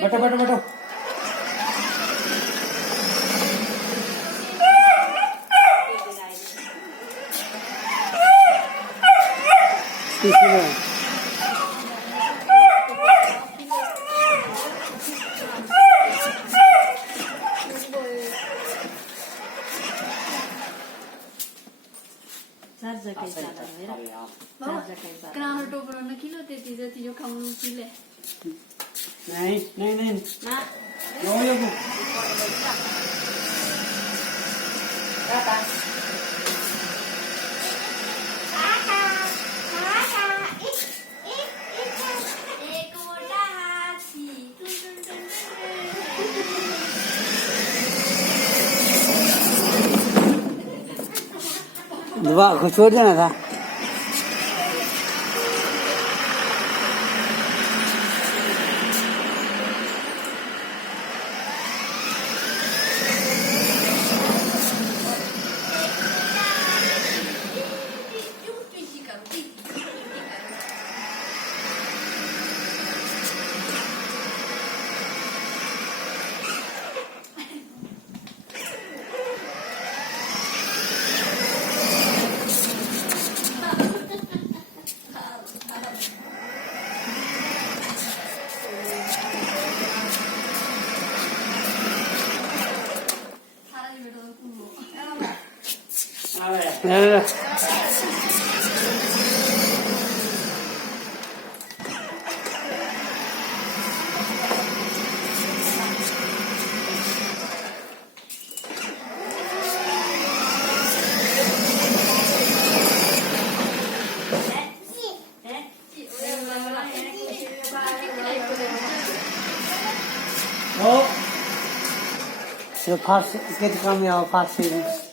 बैठो बैठो बैठो Kenapa topo na kilo teti jadi yo kamu kile. नहीं नहीं नहीं Nah, यो यो एक मोठा हाती. दुआ को छोड़ देना था So fast, get come here fast.